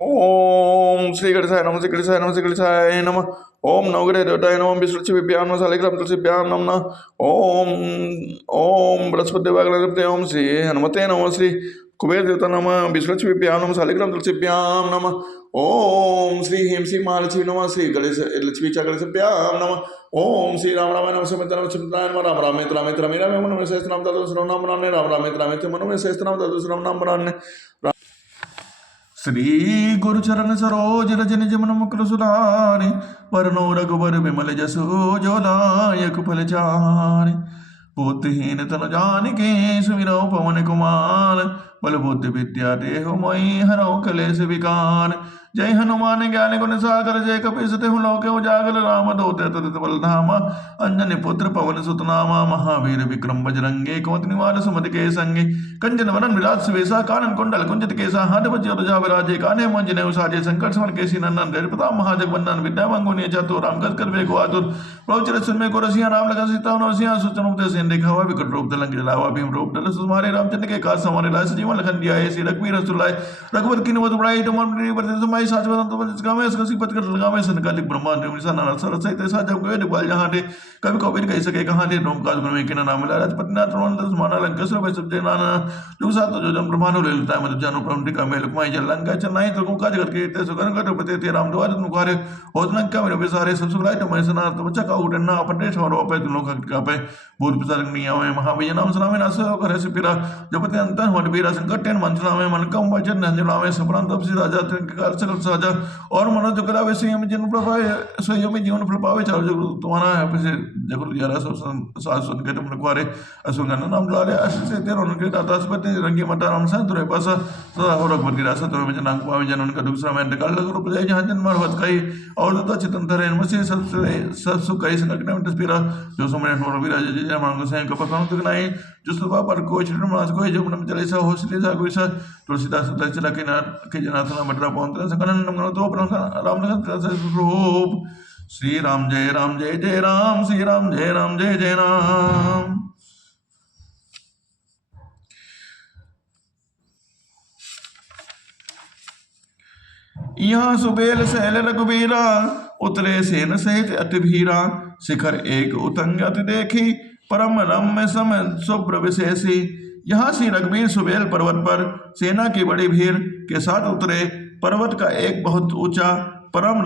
ओम श्री गणेशाय नमः श्री गणेशाय नमः श्री गणेशाय नमः। ओम नवग्रह देवताय नमः विष्णुभ्यां नमः शालिग्राम तुलसीभ्यां नमः। ओम ओम बृहस्पति देवाग्रह ओम श्री हनुमते नमः श्री कुबेर देवता नमः विष्णुभ्यां नमः शालिग्राम तुलसीभ्यां नमः। ओम श्री हेम श्री महालक्ष्मी नमः श्री गणेश लक्ष्मी चक्रभ्यां नमः। ओम श्री राम रामाय नमः सीताय नमः सीताय नमः राम रामेत रामेत रामे रामे मनोमय सहस्रनाम तत्तुल्यं नाम रामे राम रामेत रामेत मनोमय सहस्रनाम तत्तुल्यं नाम रामे। श्री गुरुचरण सरोज रज निज मन मुकुर सुधारि वरनो रघुबर विमल जसु जो दायक फल चारि। बुद्धिहीन तन जानिके सुमिरौ पवन कुमार बल बुद्धि विद्या देहु मोहि हरौ कलेश विकार। जय हनुमान ज्ञान गुण सागर जय कपीस तिहु लोके उजागर राम दूत अतुलित बल धामा। अंजनी पुत्र पवन सुत नामा महावीर विक्रम बजरंगे कुमति निवार सुमति के संगे। कंचन वरन विराज सुवेशा कानन कुंडल कुंजित केसा हाथ बज्र ध्वजा विराजे कान्हे मंजने साजे संकट समन केसी नंदन धैर्य प्रताप महाजगवंदन विद्या मंगुनी चतुर राम कस कर वेको आतुर प्रभु चरित सुनमे को रसिया राम लखन सीता नरसिंहा सुचन उपदेश सेन देखा हुआ विकट रूप धरन जलावा भीम रूप धर सुमारे रामचंद्र के काज समारे लाए जीवन लखन दिया ऐसी रघुवीर रसुलाए रघुवर की नमत बड़ाई तुम समाई साचवदन तुम जिसकामे इसका पथ कर लगावे संकालिक ब्रह्मांड निमिषा नाना सर सहित ऐसा जब गए दिग्पाल जहाँ थे कभी कबीर कह सके कहाँ थे रोम काज गुण में किना नाम मिला राजपतिनाथ रोहन माना लंकेश्वर भाई सब नाना जो सात जो जन ब्रह्मांड ले लेता है मतलब जानो प्रभु का मेल कुमाई जल लंका चन्नाई तो काज करके ते सुगन कर पते ते राम द्वार नुकारे होतना क्या मेरे बेसारे सब सुलाय तो मैं सना तो बच्चा का उठना अपने छोरो पे तुम लोग का पे भूत पिशाच नहीं आवे महावीर नाम सुना में नासो करे से पीरा जब पते अंतर मन पीरा संकट टेन मन सुना में मन कम वचन नंजना में सपरांत तप से राजा के कार सकल साजा और मनो जो करा वैसे हम जीवन प्रभाव सही में जीवन फल पावे चारो जो तुम्हारा है पे जगत यारा सब सास सुन के तुम रखवारे असुर का नाम ला रे से तेरो उनके दाता स्पति रंगी मता राम सा तुरे पासा सदा हो रघुपति रासा तुरे में जनांग पावे जन उनका दूसरा में निकाल लग रूप जाय जहां जन मरवत कई और तो चितन धरे मसे सब सुख कई संकट में तस्वीरा जो समय हो रवि राजा जी मांगो से कप कान तक नहीं जो सुबह पर कोई चित्र मास कोई जो मन चले सा होसले सा कोई सा तुलसीदास चला के जनाथ नाम मटरा पहुंच सकन तो राम लखन रूप श्री राम जय जय राम श्री राम जय जय राम। यहाँ सुबेल सहल रघुबीरा उतरे सेन सहित अति भीरा शिखर एक उतंग अति देखी परम रम्य सम शुभ्र विशेषी। यहाँ श्री रघुबीर सुबेल पर्वत पर सेना की बड़ी भीड़ के साथ उतरे। पर्वत का एक बहुत ऊंचा परम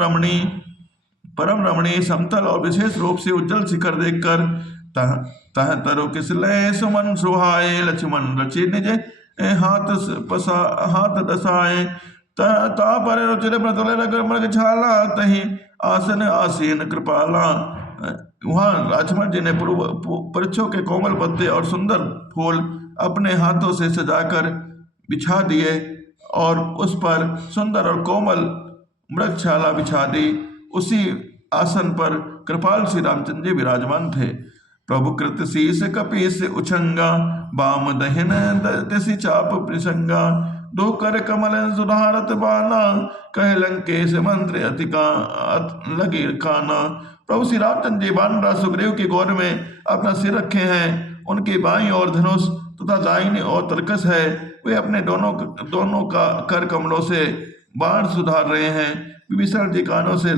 रमणीय समतल और विशेष रूप से उज्जवल शिखर देखकर तह तरु किसलय सुमन सुहाए लक्ष्मण रचि निज हाथ दसाए ता पर रुचिर प्रतुल मृग छाला तही आसन आसीन कृपाला। वहाँ लक्ष्मण जी ने वृक्षों के कोमल पत्ते और सुंदर फूल अपने हाथों से सजाकर बिछा दिए और उस पर सुंदर और कोमल मृगशाला बिछा दी। उसी आसन पर कृपाल श्री रामचंद्र जी विराजमान थे। प्रभु कृत शीस कपीस उछंगा बाम दहिन दसी चाप प्रसंगा दो कर कमल सुधारत बाना कह लंकेश मंत्र अतिका लगे खाना। प्रभु श्री रामचंद्र जी बानरा सुग्रीव की गोद में अपना सिर रखे हैं। उनकी बाईं ओर धनुष तथा दाहिनी ओर तरकस है। वे अपने दोनों का कर कमलों से बाण सुधार रहे हैं। विभीषण जी कानों से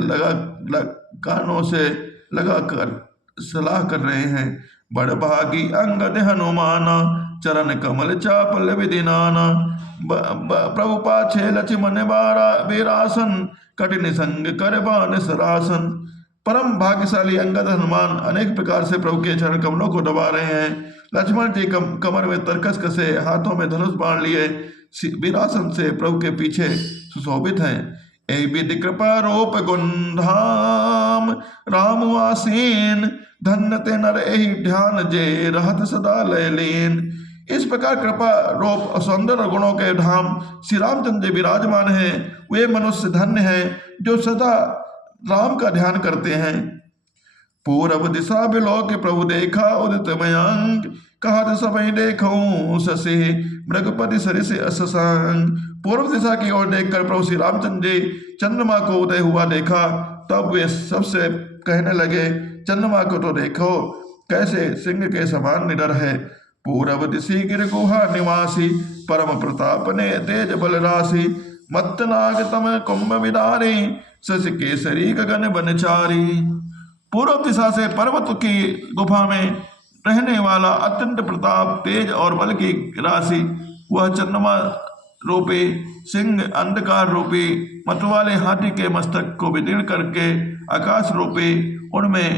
लगा कर सलाह कर रहे हैं। बड़ भागी अंगद हनुमाना चरण कमल चापल विदिनाना प्रभु पाछे लक्ष्मण बेरासन कठिन संग कर बान सरासन। परम भाग्यशाली अंगद हनुमान अनेक प्रकार से प्रभु के चरण कमलों को दबा रहे हैं। लक्ष्मण जी कमर में तरकस कसे हाथों में धनुष बाण लिए विरासन से प्रभु के पीछे सुशोभित हैं। ए विधि कृपा रूप गुंधाम राम आसीन धन्य ते नर एहि ध्यान जे रहत सदा लय लीन। इस प्रकार कृपा रूप और सौंदर्य गुणों के धाम श्री रामचंद्र विराजमान हैं। वे मनुष्य धन्य हैं जो सदा राम का ध्यान करते हैं। पूर्व दिशा बिलो के प्रभु देखा उदित मयंक कहा समय देखो शशि मृगपति सरिस असंग। पूर्व दिशा की ओर देखकर प्रभु श्री रामचंद्र जी चंद्रमा को उदय हुआ देखा। तब वे सबसे कहने लगे चंद्रमा को तो देखो कैसे सिंह के समान निडर है। पूर्व दिशि गिर गुहा निवासी परम प्रताप ने तेज बल राशि मत्तनाग तम कुंभ विदारी शशि केसरी गगन बनचारी। पूर्व दिशा से पर्वत की गुफा में रहने वाला अत्यंत प्रताप तेज और बल की राशि, वह चंद्रमा रूपी सिंह अंधकार रूपी मतवाले हाथी के मस्तक को विदीर्ण करके आकाश रूपी उनमें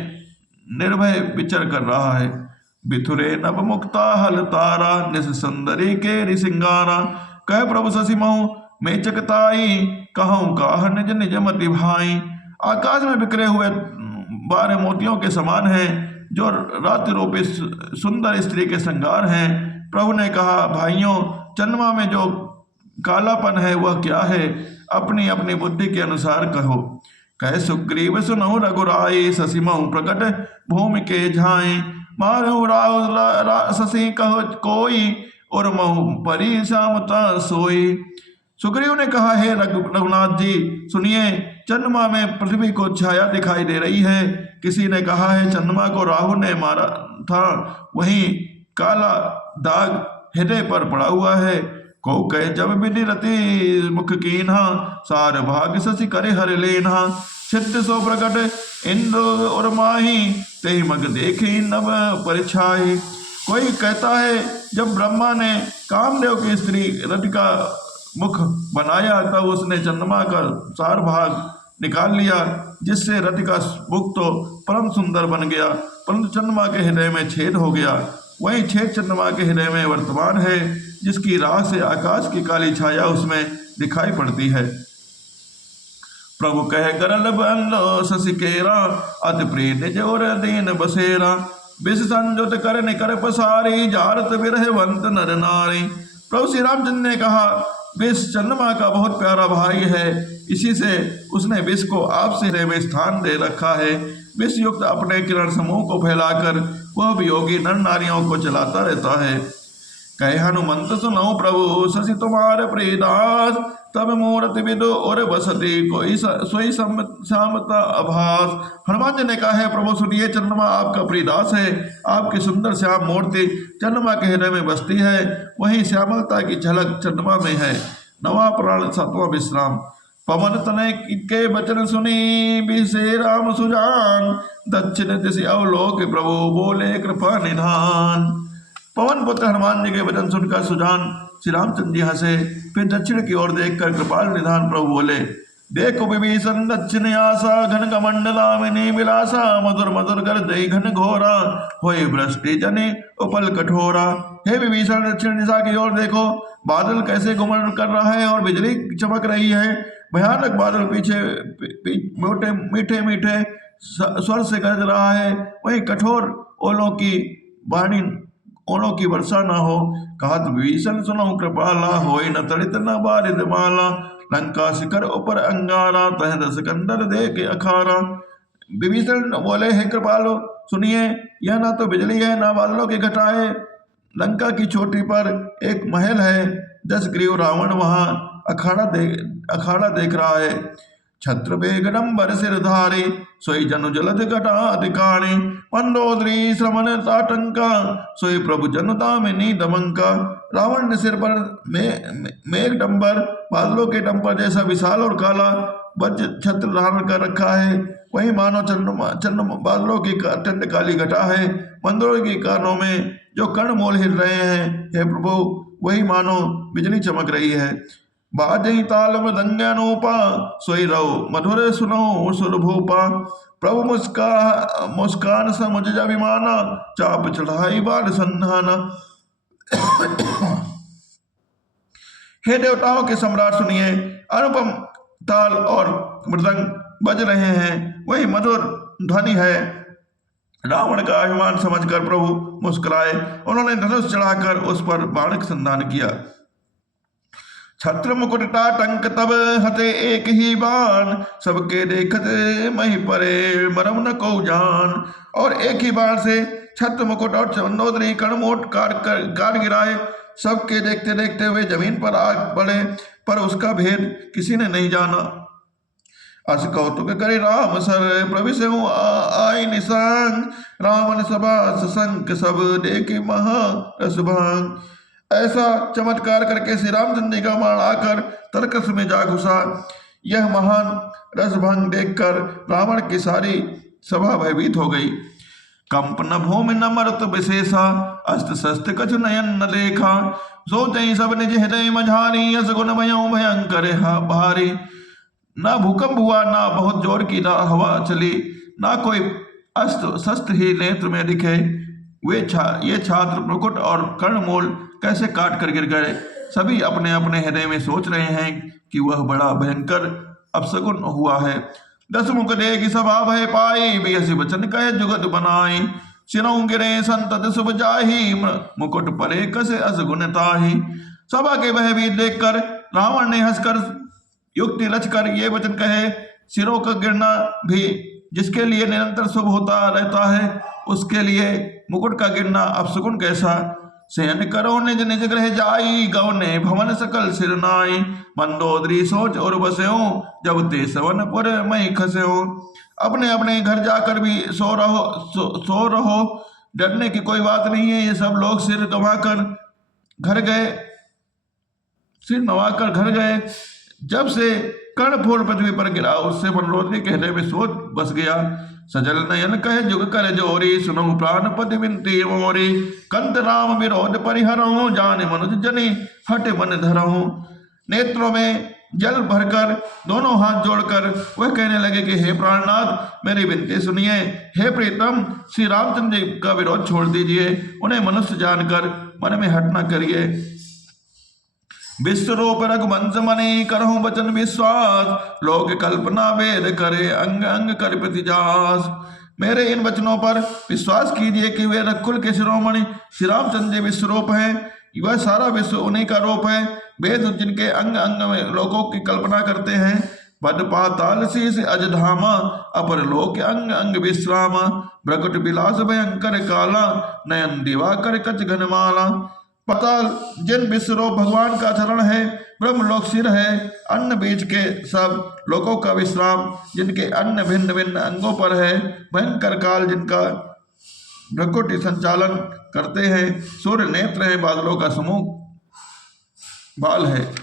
निर्भय विचर कर रहा है। बिथुरे नभ मुक्ता हल तारा निस सुंदरी के रिसिंगारा। कह प्रभु शशि महु मैं चकताई कहूँ काह निज निज मति भाई। आकाश में बिखरे हुए 12 मोतियों के समान है जो रात्रि रूपी सुंदर स्त्री के श्रृंगार हैं। प्रभु ने कहा, भाइयों, चंद्रमा में जो कालापन है वह क्या है? अपनी अपनी बुद्धि के अनुसार कहो। कह सुग्रीव सुनहु रघुराई शशि महु प्रकट भूमि के झाई। मारहु राव शशि कहो कोई और महु परी श्यामता सोई। सुग्रीव ने कहा, हे रघुनाथ जी सुनिए, चंद्रमा में पृथ्वी को छाया दिखाई दे रही है। किसी ने कहा है चंद्रमा को राहु ने मारा था, वहीं काला दाग हृदय पर पड़ा हुआ है। को कह जब विधि रति मुख कीन्हा सार भाग शशि करे हर लेना। छिद्र सो प्रकट इंद्र और माही तेहि मग देखी नभ परिछाई। कोई कहता है जब ब्रह्मा ने कामदेव की स्त्री रति का मुख बनाया तब उसने चंद्रमा का सार भाग निकाल लिया, जिससे रति का मुख तो परम सुंदर बन गया, परंतु चंद्रमा के हृदय में छेद हो गया। वही छेद चंद्रमा के हृदय में वर्तमान है, जिसकी राह से आकाश की काली छाया उसमें दिखाई पड़ती है। प्रभु कह गरल बंदो शशि केरा अति प्रिय निज और दीन बसेरा। विष संजुत कर निकर पसारी जारत विरहवंत नर नारी। प्रभु श्री रामचंद्र ने कहा, विष चंद्रमा का बहुत प्यारा भाई है, इसी से उसने विष को आपसे में स्थान दे रखा है। विष युक्त अपने किरण समूह को फैलाकर वह वियोगी नर नारियों को चलाता रहता है। कहे हनुमंत सुनो प्रभु शशि तुम्हारे प्रियदास। तब मूर्ति विदो और बसती कोई सोई श्यामता आभास। हनुमान जी ने कहा है, प्रभु सुनिए, चंद्रमा आपका प्रियदास है। आपकी सुंदर श्याम मूर्ति चंद्रमा के हृदय में बसती है, वही श्यामलता की झलक चंद्रमा में है। नवा प्राण सातवां विश्राम। पवन तनय के वचन सुनी बिसे राम सुजान। दक्षिण दिशि अवलोक प्रभु बोले कृपा निधान। पवन पुत्र हनुमान जी के वचन सुनकर सुजान श्री रामचंद्र जी हंसे, फिर दक्षिण की ओर देखकर कृपाल निधान प्रभु बोले, देखो विभीषण दक्षिण आसा घन कमंडला मिनी विलासा। मधुर मधुर कर दई घन घोरा होए वृष्टि जने उपल कठोरा। हे विभीषण, दक्षिण दिशा की ओर देखो, बादल कैसे घुमड़ कर रहा है और बिजली चमक रही है। भयानक बादल पीछे मोटे मीठे मीठे स्वर से गरज रहा है। वही कठोर ओलों की वाणी ओलों की वर्षा न हो। कहत विभीषण सुनो कृपाला होई न तड़ित न बारिद माला। लंका शिखर ऊपर अंगारा तह दस कंदर दे के अखारा। विभीषण बोले, हे कृपालो सुनिए, यह ना तो बिजली है ना बादलों की घटा है। लंका की चोटी पर एक महल है, 10 ग्रीव रावण वहां अखाड़ा देख रहा है। छत्र बेगडम्बर सिरधारी सोई जनु जलद घटा अधिकारी। मंदोदरी श्रवण ताटंका सोई प्रभु जनुदामिनी दमंका। रावण ने सिर पर मेघडंबर बादलों के डंपर जैसा विशाल और काला वज्र छत्र धारण कर रखा है। वही मानो चंद्रमा बादलों की अत्यंत काली घटा है। मंदोदरी के कानों में जो कर्ण मोल हिल रहे हैं, हे प्रभु, वही मानो बिजली चमक रही है। बाजई ताल मृदंग अनूपा सोई रहो मधुर सुनो सुर भूपा। प्रभु मुस्कान समुझ अभिमाना चाप चढ़ाई बाढ़ संधाना। हे देवताओं के सम्राट सुनिए, अनुपम ताल और मृदंग बज रहे हैं, वही मधुर ध्वनि है। रावण का अभिमान समझकर प्रभु मुस्कुराए। उन्होंने धनुष चढ़ाकर उस पर बाणक संधान किया। छत्र मुकुटा टंक तब हते एक ही बाण। सबके देखते मही परे मरम न को जान। और एक ही बाण से छत्र मुकुट और चंदोदरी कणमोट काट गिराए। सबके देखते देखते हुए जमीन पर आग पड़े, पर उसका भेद किसी ने नहीं जाना। अस कौतुक करे राम सर प्रविश आई निसंग। रावण सभा संक सब देखे महा रस भांग। ऐसा चमत्कार करके श्री रामचंद्र जी का बाण आकर तरकस में जा घुसा। यह महान रसभंग देखकर रावण की सारी सभा भयभीत हो गई। कंप न भूमि न मरुत विशेषा, अस्त्र शस्त्र कछु नयन न देखा। सोचई सब निज हृदय मझारी, यस गुण भयो भयंकर हा भारी। ना भूकंप हुआ, ना बहुत जोर की ना हवा चली, ना कोई अस्त्र शस्त्र ही नेत्र में दिखे। ये छात्र मुकुट और कर्णमूल कैसे काट कर गिर गए। सभी अपने अपने हृदय में सोच रहे हैं कि वह बड़ा भयंकर अपशकुन हुआ है। दस मुख दे की सभा भय पाई, बियसी वचन कहे जुगत बनाई। सिरों गिरे संतत शुभ जाहि, मुकुट परे कसे असगुन ताहि। सभा के भयभीत देखकर रावण ने हंसकर युक्ति रचकर ये वचन कहे, सिरों का गिरना भी जिसके लिए निरंतर शुभ होता रहता है, उसके लिए मुकुट का गिरना अपशकुन कैसा। शयन करो निज निज गृह जाई, गवने भवन सकल सिरनाई। मंदोदरी सोच और बस्यो, जब ते सवनपुर मई खस्यो। अपने अपने घर जाकर भी सो रहो, डरने की कोई बात नहीं है। ये सब लोग सिर नवाकर घर गए। जब से कर्णफूल पृथ्वी पर गिरा, उससे मनोरथ के हृदय में सोच बस गया। सजल नयन कहे जुग कर जोरी, सुनो प्राणपति विनती मोरी। कंत राम विरोध परिहरऊं, जाने मनुज जनि हट मन धरऊं। नेत्रों में जल भरकर दोनों हाथ जोड़कर वह कहने लगे कि हे प्राणनाथ, मेरी विनती सुनिए। हे प्रीतम, श्री रामचंद्र जी का विरोध छोड़ दीजिए, उन्हें मनुष्य जानकर मन में हट न करिए। विश्वरूप रघुवंश मणि, करहु वचन विश्वास। लोक कल्पना वेद करे, अंग अंग कर प्रतिजास। मेरे इन वचनों पर विश्वास कीजिए कि वे रघुकुल के शिरोमणि श्री रामचंद्र जी विश्वरूप हैं। वह सारा विश्व उन्हीं का रूप है। वेद जिनके अंग अंग में लोकों की कल्पना करते हैं। पद पाताल शीस अजधामा, अपर लोक अंग अंग विश्रामा। भ्रकुट विलास भयंकर काला, नयन दिवाकर कच घनमाला। पाताल जिन विश्वरूप भगवान का चरण है, ब्रह्मलोक सिर है, अन्न बीज के सब लोकों का विश्राम, जिनके अन्न भिन्न भिन्न अंगों पर है। भयंकर काल जिनका भ्रकुट संचालन करते हैं। सूर्य नेत्र है, बादलों का समूह बाल है।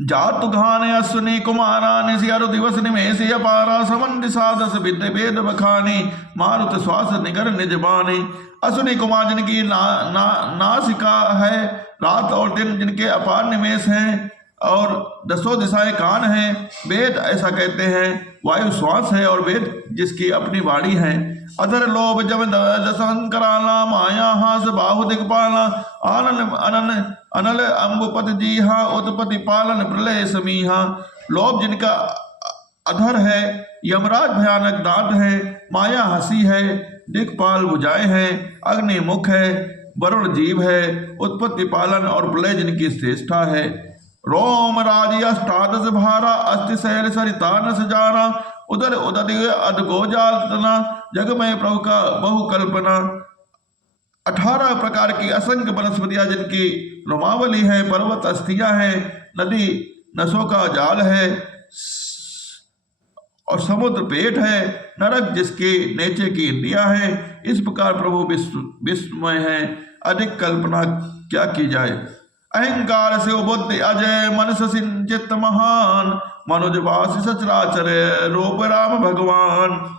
जातु घान अश्विनी कुमारा, निशियर दिवस निमेश अपारा। समन दिशादस विद्य वेद बखानी, मारुत श्वास निगर निज बानी। अश्विनी कुमार जिनकी नासिका है, रात और दिन जिनके अपार निमेश हैं, और दसों दिशाएं कान हैं। वेद ऐसा कहते हैं, वायु श्वास है, और वेद जिसकी अपनी वाणी है। अधर लोभ जब दसन कराला, माया हास बाहु दिग्पाला। आनन अनल अम्बुपत जीहा, उत्पत्ति पालन प्रलय समीहा। लोभ जिनका अधर है, यमराज भयानक दांत है। माया हंसी है, दिक्पाल भुजाएं हैं। अग्नि मुख है, वरुण जीव है। उत्पत्ति पालन और प्रलय जिनकी श्रेष्ठा है। रोम राज अष्टादश भारा, अस्थि शैल सरिता न सजारा। उदर उदय अदगोजातना, जग में प्रभु का बहु कल्पना। 18 प्रकार की असंख्य वनस्पतियां जिनकी रोमावली है। पर्वत अस्थियां हैं, नदी नसों का जाल है, और समुद्र पेट है। नरक जिसके नीचे की इंद्रियां हैं। इस प्रकार प्रभु विस्मय है, अधिक कल्पना क्या की जाए। अहंकार से बुद्धि अजय, मन सिंचित महान। मनोज वास सचराचर, रूप राम भगवान।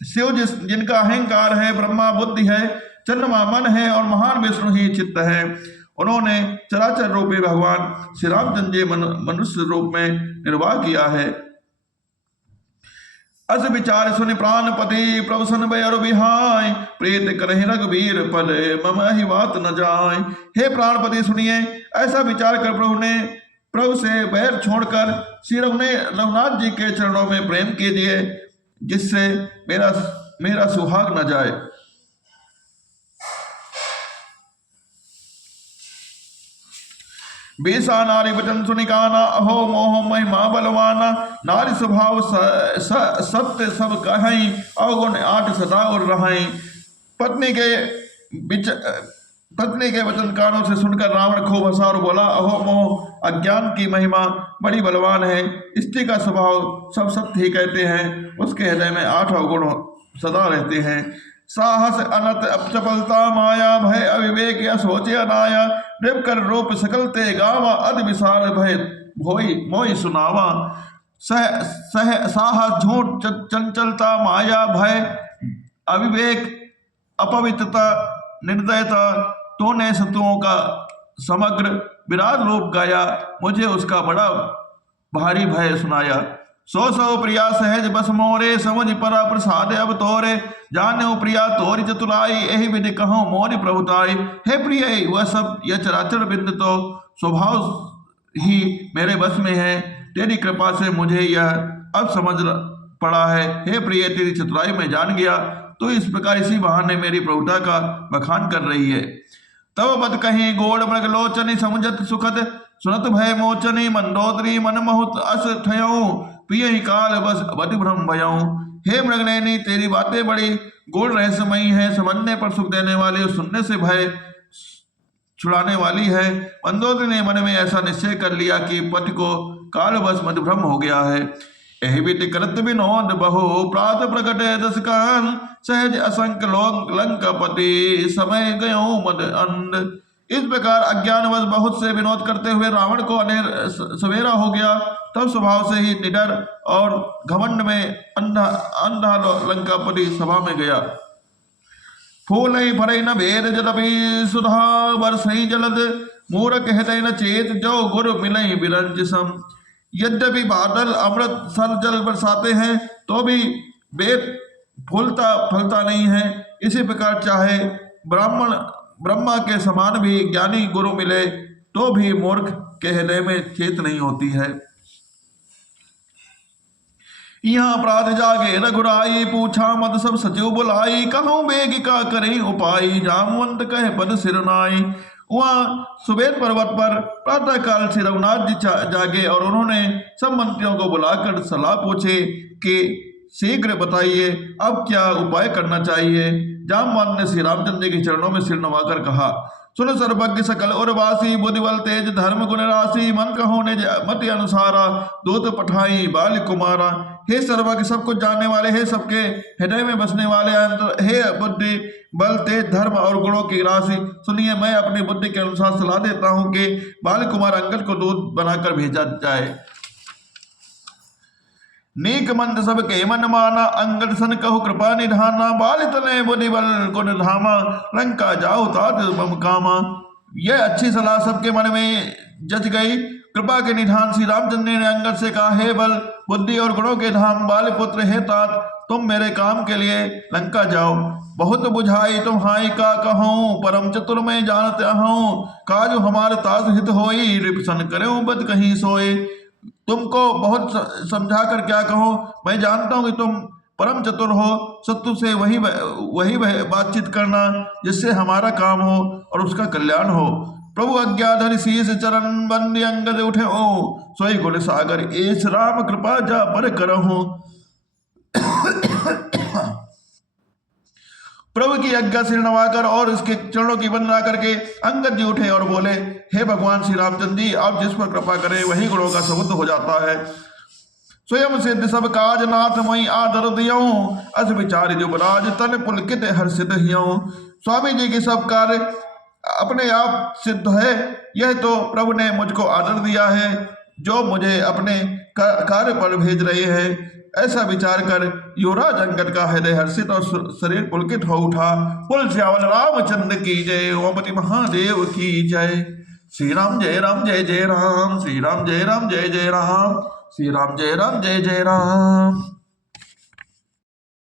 शिव जिनका अहंकार है, ब्रह्मा बुद्धि है, चंद्रमा मन है, और महान विष्णु ही चित्त है। उन्होंने चराचर रूपी भगवान श्री रामचंद्र जी मनुष्य रूप में निर्वाह किया है। अस विचार सुनि प्राणपति, प्रभु सन भय बिहाय। प्रीत करहि रघुवीर पद, मम ही बात न जाय। हे प्राणपति सुनिए, ऐसा विचार कर प्रभु से बैर छोड़कर श्री रघुनाथ जी के चरणों में प्रेम कीजिए, जिससे मेरा सुहाग न जाए। बेसा नारी वचन सुनिकाना, अहो मोह महिमा बलवाना। नारी स्वभाव सत्य सब कहीं, अवगुण 8 सदा और रहाई। पत्नी के वचन कानों से सुनकर रावण खूब हंसा और बोला, अहो मोह, अज्ञान की महिमा बड़ी बलवान है। स्त्री का स्वभाव सब सत्य ही कहते हैं, उसके हृदय में 8 अवगुण सदा रहते हैं। साहस अनत अपचपलता माया भय अविवेक या सोचे अनाया देव कर रूप सकल ते गावा अध विशाल भय भोई मोई सुनावा सह सह साहस झूठ चंचलता माया भय अविवेक अपवित्रता निर्दयता तूने शत्रुओं का समग्र विराट रूप गाया मुझे उसका बड़ा भारी भय सुनाया सो सो प्रिया सहज बस मोरे समझ परा प्रसाद अब तोरे जाने प्रिया तोरी चतुराई यही विधि कहो मोरी प्रभुताई हे प्रिय वह सब यह चराचर बिंद तो स्वभाव ही मेरे बस में है तेरी कृपा से मुझे यह अब समझ पड़ा है हे प्रिय तेरी चतुराई में जान गया तो इस प्रकार इसी बहाने मेरी प्रभुता का बखान कर रही है तब बद कहीं गोड़ मृग लोचनी समुझत सुखद सुनत भय मोचनी मंदोदरी मन बहुत अस ठयऊ पिय काल बस बति भ्रम भयऊ हे मृगनैनी तेरी बातें बड़ी गूढ़ रहस्यमयी है समझने पर सुख देने वाली और सुनने से भय छुड़ाने वाली है मंदोदरी ने मन में ऐसा निश्चय कर लिया कि पति को काल बस मत भ्रम हो गया है यही विधि करत विनोद बहु प्रात प्रकट दस कान सहज असंक लोक लंकापति समय गयो मद अंध इस प्रकार अज्ञानवश बहुत से विनोद करते हुए रावण को सवेरा हो गया तब स्वभाव से ही निडर और घमंड में अंधा लंकापति सभा में गया फूल फरई न भेद जलपि सुधा बरसई जलद मूरख हृदय न चेत जो गुरु मिलई बिरंज सम यद्यपि बादल अमृत सर जल बरसाते हैं तो भी वेद फलता नहीं है इसी प्रकार चाहे ब्रह्मा के समान भी ज्ञानी गुरु मिले तो भी मूर्ख के हृदय में चेत नहीं होती है यहाँ अपराध जागे रघुराई पूछा मत सब सचिव बुलाई कहूँ बेग का करें उपाय जामवंत कहे पद सिरनाई वहाँ सुबेद पर्वत पर प्रातः काल से रघुनाथ जी जागे और उन्होंने सब मंत्रियों को बुलाकर सलाह पूछे कि शीघ्र बताइए अब क्या उपाय करना चाहिए जामवंत ने श्री रामचंद्र जी के चरणों में सिर नवाकर कहा सुन सर्वज्ञ सकल उर्वासी बुद्धिबल तेज धर्म गुण राशि मन कहो ने मत अनुसारा दूत पठाई बाल कुमारा हे सर्वज्ञ सब कुछ जानने वाले हे सबके हृदय में बसने वाले हे बुद्धि बल तेज धर्म और गुणों की राशि सुनिए मैं अपनी बुद्धि के अनुसार सलाह देता हूँ कि बाल कुमार अंगद को दूत बनाकर भेजा जाए नीक मंद सब के मन माना अंगद सन कहु कृपा निधाना बाल तने बुद्धि बल गुण धामा लंका जाओ तात मम कामा यह अच्छी सलाह सबके मन में जच गई कृपा के निधान श्री रामचंद्र ने अंगद से कहा हे बल बुद्धि और गुणों के धाम बाल पुत्र हे तात तुम मेरे काम के लिए लंका जाओ बहुत बुझाई तुम्हारी का कहूँ परम चतुर में जानते हूँ काजु हमारे ताज हित होई रिपसन करे बद कहीं सोए तुमको बहुत समझा कर क्या कहूँ मैं जानता हूँ कि तुम परम चतुर हो शत्रु से वही बातचीत करना जिससे हमारा काम हो और उसका कल्याण हो प्रभु अज्ञाधर शीस चरण बंदी अंगद उठे हो सोई गुण सागर एस राम कृपा जा पर करहूं प्रभु की आज्ञा सिर नवाकर और उसके चरणों की वंदना करके अंगद जी उठे और बोले हे भगवान श्री रामचंद्र जी आप जिस पर कृपा करें वही गुणों का सबूत हो जाता है स्वयं सिद्ध सब काज नाथ मई आदर दियऊं अस विचार जुबराज तन पुलकित हर्षित हियऊं स्वामी जी के सब कार्य अपने आप सिद्ध है यह तो प्रभु ने मुझको आदर दिया है जो मुझे अपने कार्य पर भेज रहे हैं ऐसा विचार कर युवराज अंगद का हृदय हर्षित और शरीर पुलकित हो उठा पुल श्यावल रामचंद्र की जय ओमपति महादेव की जय श्री राम जय जय राम श्री राम जय जय राम श्री राम जय जय राम